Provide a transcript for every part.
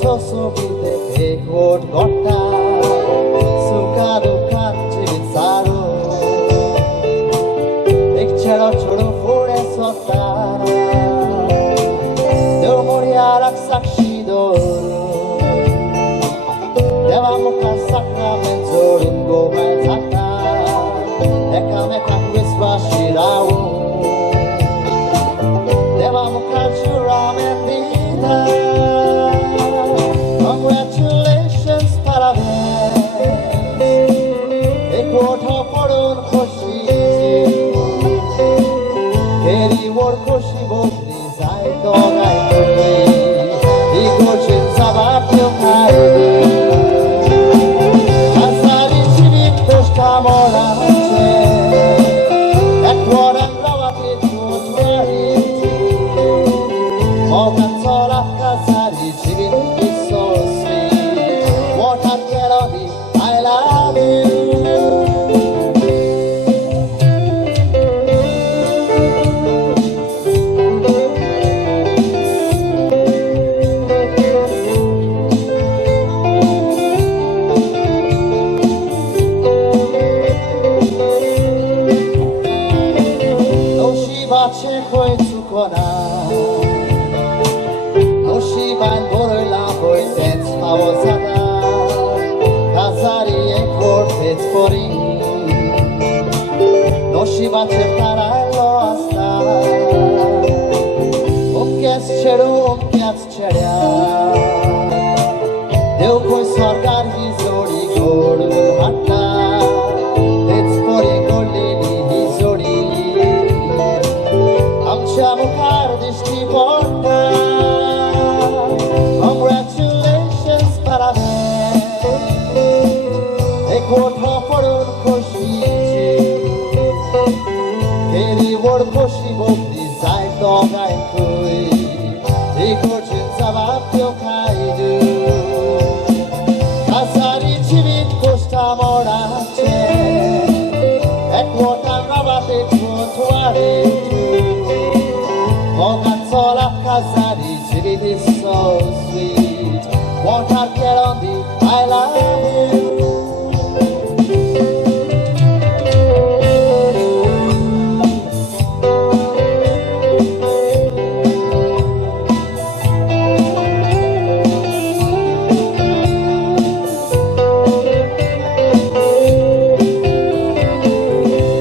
sosobite ekot gotta suka dukha jivit saro ek chhado chodo fore sota deu moriarak sakshi doru deva mukha sakramen zorun gomai thaka ekamekak viswashirawo deva mukha churamen dida. Congratulations, parabéns. Ekota porun khoshi keri or khoshi bogli zai dogai ikochin sabapyo khai asari chivit koshta morache ekwaran rawati tutwari mogan solak kasari chivit so sweet what a melody I love you. Bache khoi tsukona Noshi ban boroi la boi tets hawasada Kazari ekor tets pori Noshi bache tarai lo asta Umkes cheru umkyats cherya Deu koi sarkar hi zori godu hatta Tets pori golini hi zori Mukhar dishti porta Congratulations parabéns Ekota porun khoshi keri or khoshi bogli zai dogai koi ikochin sabapyo khaidu kasari chivit koshta morache ekota rabate chotware Mogan solak kasari chivit is so sweet what a melody I love you.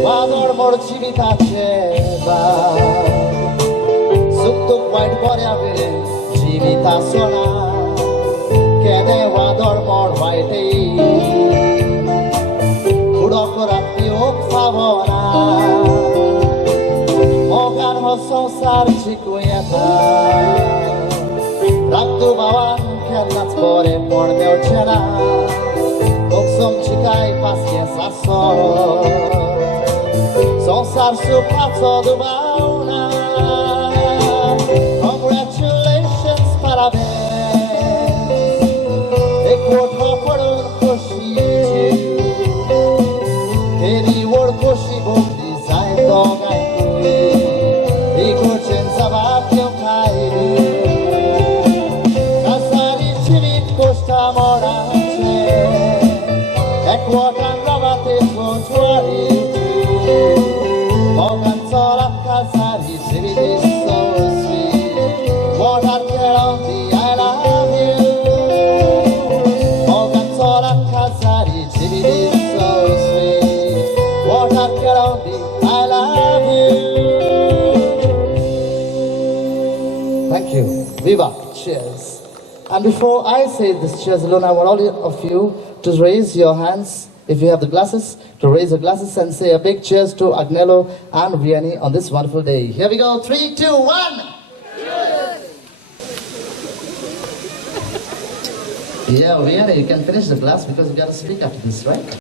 Wador mor chivit ache ba Suktuk white kore avere jivita sona kede wador mor white udok rati ok favora mogan ho sonsar chikuyata raktu bawan khelnats pore pordeo chena oksom chikai paske saso sonsar sukhatso dubauna Congratulations, parabéns Ekota porun khoshi keri or khoshi bogli zai dogai koi ikochin sabapyo khaidu kasari chivit koshta morache ekota rabate chotwari mogan solak kasari chivit is so What a melody I love you. Mogan solak kasari chivit is so sweet. What a melody I love you. Thank you. Viva. Cheers. And before I say this cheers alone, I want all of you to raise your hands. If you have the glasses, to raise your glasses and say a big cheers to Agnello and Vianney on this wonderful day. Here we go. 3, 2, 1. Yeah, Vianney, you can finish the glass because we got to speak after this, right?